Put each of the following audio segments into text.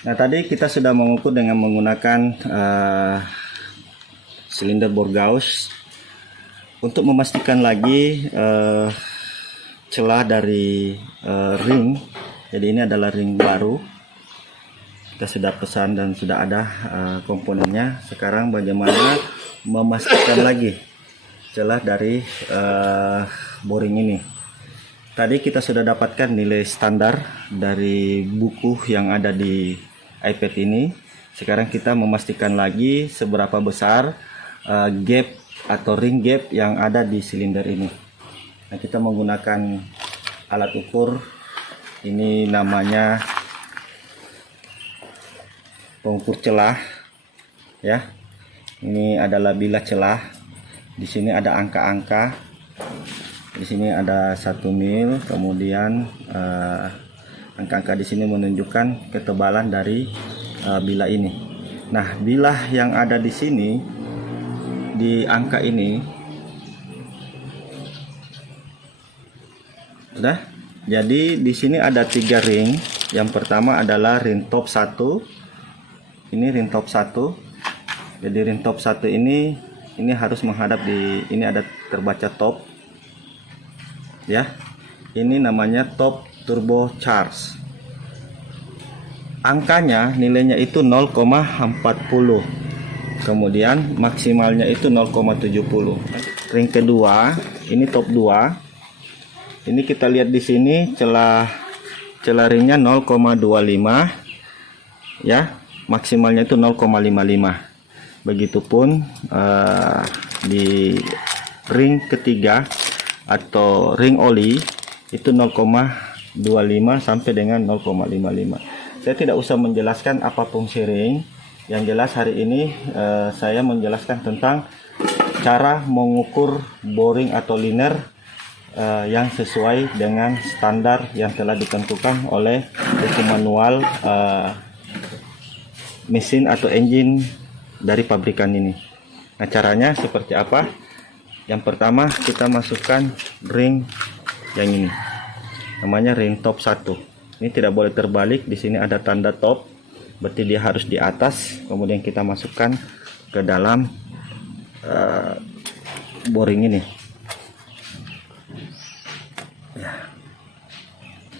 Nah, tadi kita sudah mengukur dengan menggunakan silinder bor Gauss untuk memastikan lagi celah dari ring. Jadi ini adalah ring baru, kita sudah pesan dan sudah ada komponennya. Sekarang bagaimana memastikan lagi celah dari boring ini. Tadi kita sudah dapatkan nilai standar dari buku yang ada di iPad ini. Sekarang kita memastikan lagi seberapa besar gap atau ring gap yang ada di silinder ini. Nah, kita menggunakan alat ukur, ini namanya pengukur celah ya. Ini adalah bilah celah. Di sini ada angka-angka. Di sini ada 1 mil, kemudian angka-angka di sini menunjukkan ketebalan dari bilah ini. Nah, bilah yang ada di sini di angka ini sudah. Jadi di sini ada 3 ring. Yang pertama adalah ring top 1. Ini ring top 1. Jadi ring top 1 ini harus menghadap di ini, ada terbaca top. Ya. Ini namanya top turbo charge. Angkanya nilainya itu 0,40. Kemudian maksimalnya itu 0,70. Ring kedua, ini top 2. Ini kita lihat di sini celah ringnya 0,25 ya, maksimalnya itu 0,55. Begitupun di ring ketiga atau ring oli itu 0,25 sampai dengan 0,55. Saya tidak usah menjelaskan apa fungsi ring. Yang jelas hari ini saya menjelaskan tentang cara mengukur boring atau liner yang sesuai dengan standar yang telah ditentukan oleh buku manual mesin atau engine dari pabrikan ini. Nah, caranya seperti apa? Yang pertama kita masukkan ring yang ini, namanya ring top 1. Ini tidak boleh terbalik. Di sini ada tanda top, berarti dia harus di atas. Kemudian kita masukkan ke dalam boring ini ya,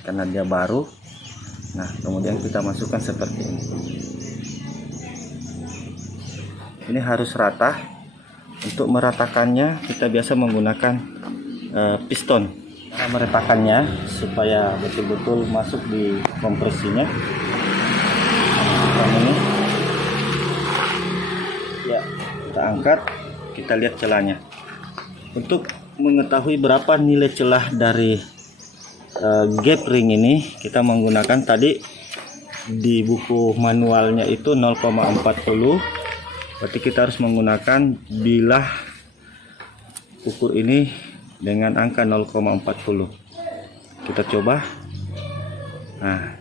karena dia baru. Nah, kemudian kita masukkan seperti ini. Ini harus rata. Untuk meratakannya kita biasa menggunakan piston. Cara meratakannya supaya betul-betul masuk di kompresinya. Ini ya, kita angkat, kita lihat celahnya. Untuk mengetahui berapa nilai celah dari gap ring ini, kita menggunakan tadi di buku manualnya itu 0,40. Berarti kita harus menggunakan bilah ukur ini dengan angka 0,40. Kita coba. Nah,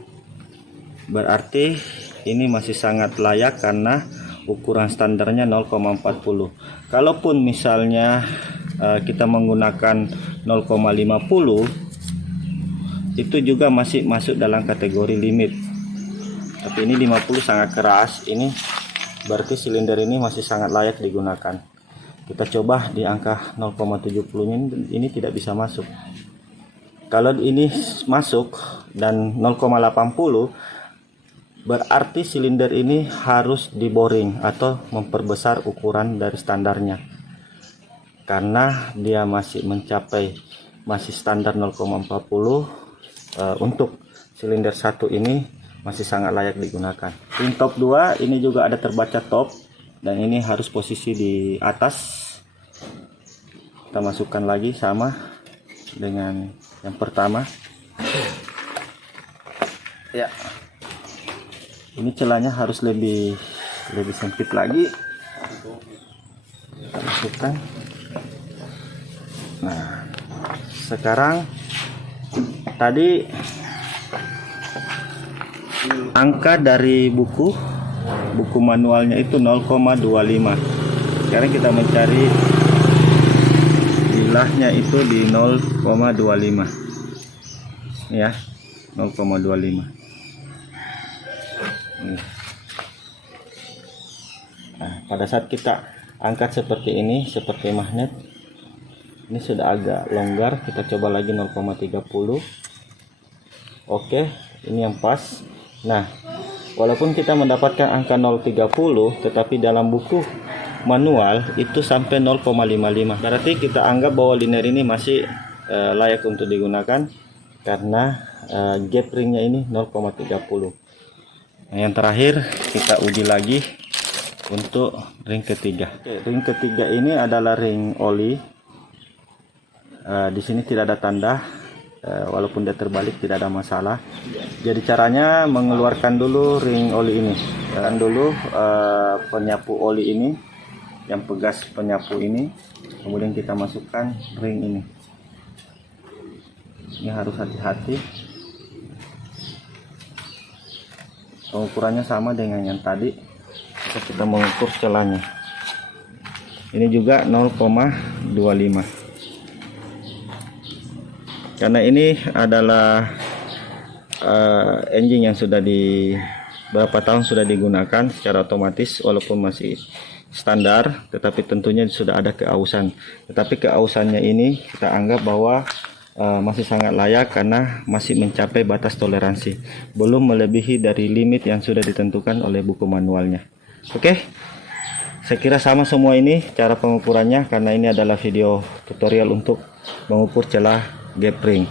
berarti ini masih sangat layak karena ukuran standarnya 0,40. Kalaupun misalnya kita menggunakan 0,50, itu juga masih masuk dalam kategori limit. Tapi ini 50 sangat keras. Ini berarti silinder ini masih sangat layak digunakan. Kita coba di angka 0,70 ini tidak bisa masuk. Kalau ini masuk dan 0,80, berarti silinder ini harus diboring atau memperbesar ukuran dari standarnya. Karena dia masih masih standar 0,40, untuk silinder 1 ini masih sangat layak digunakan. Ring top 2 ini juga ada terbaca top, dan ini harus posisi di atas. Kita masukkan lagi sama dengan yang pertama ya. Ini celahnya harus lebih sempit lagi. Kita masukkan. Nah, sekarang tadi angka dari buku manualnya itu 0,25. Sekarang kita mencari bilahnya itu di 0,25 ya, 0,25. pada saat kita angkat seperti ini, seperti magnet, ini sudah agak longgar. Kita coba lagi 0,30. Oke, ini yang pas. Nah, walaupun kita mendapatkan angka 0,30, tetapi dalam buku manual itu sampai 0,55. Berarti kita anggap bahwa linear ini masih layak untuk digunakan karena gap ringnya ini 0,30. Nah, yang terakhir kita uji lagi untuk ring ketiga. Oke, ring ketiga ini adalah ring oli. Di sini tidak ada tanda, walaupun dia terbalik tidak ada masalah. Jadi caranya mengeluarkan dulu ring oli ini. Dan dulu penyapu oli ini, yang pegas penyapu ini, kemudian kita masukkan ring ini. Ini harus hati-hati. Pengukurannya sama dengan yang tadi. Kita mengukur celahnya. Ini juga 0,25. Karena ini adalah engine yang sudah berapa tahun sudah digunakan secara otomatis, walaupun masih standar, tetapi tentunya sudah ada keausan. Tetapi keausannya ini kita anggap bahwa masih sangat layak karena masih mencapai batas toleransi, belum melebihi dari limit yang sudah ditentukan oleh buku manualnya. Oke, saya kira sama semua ini cara pengukurannya, karena ini adalah video tutorial untuk mengukur celah gap ring.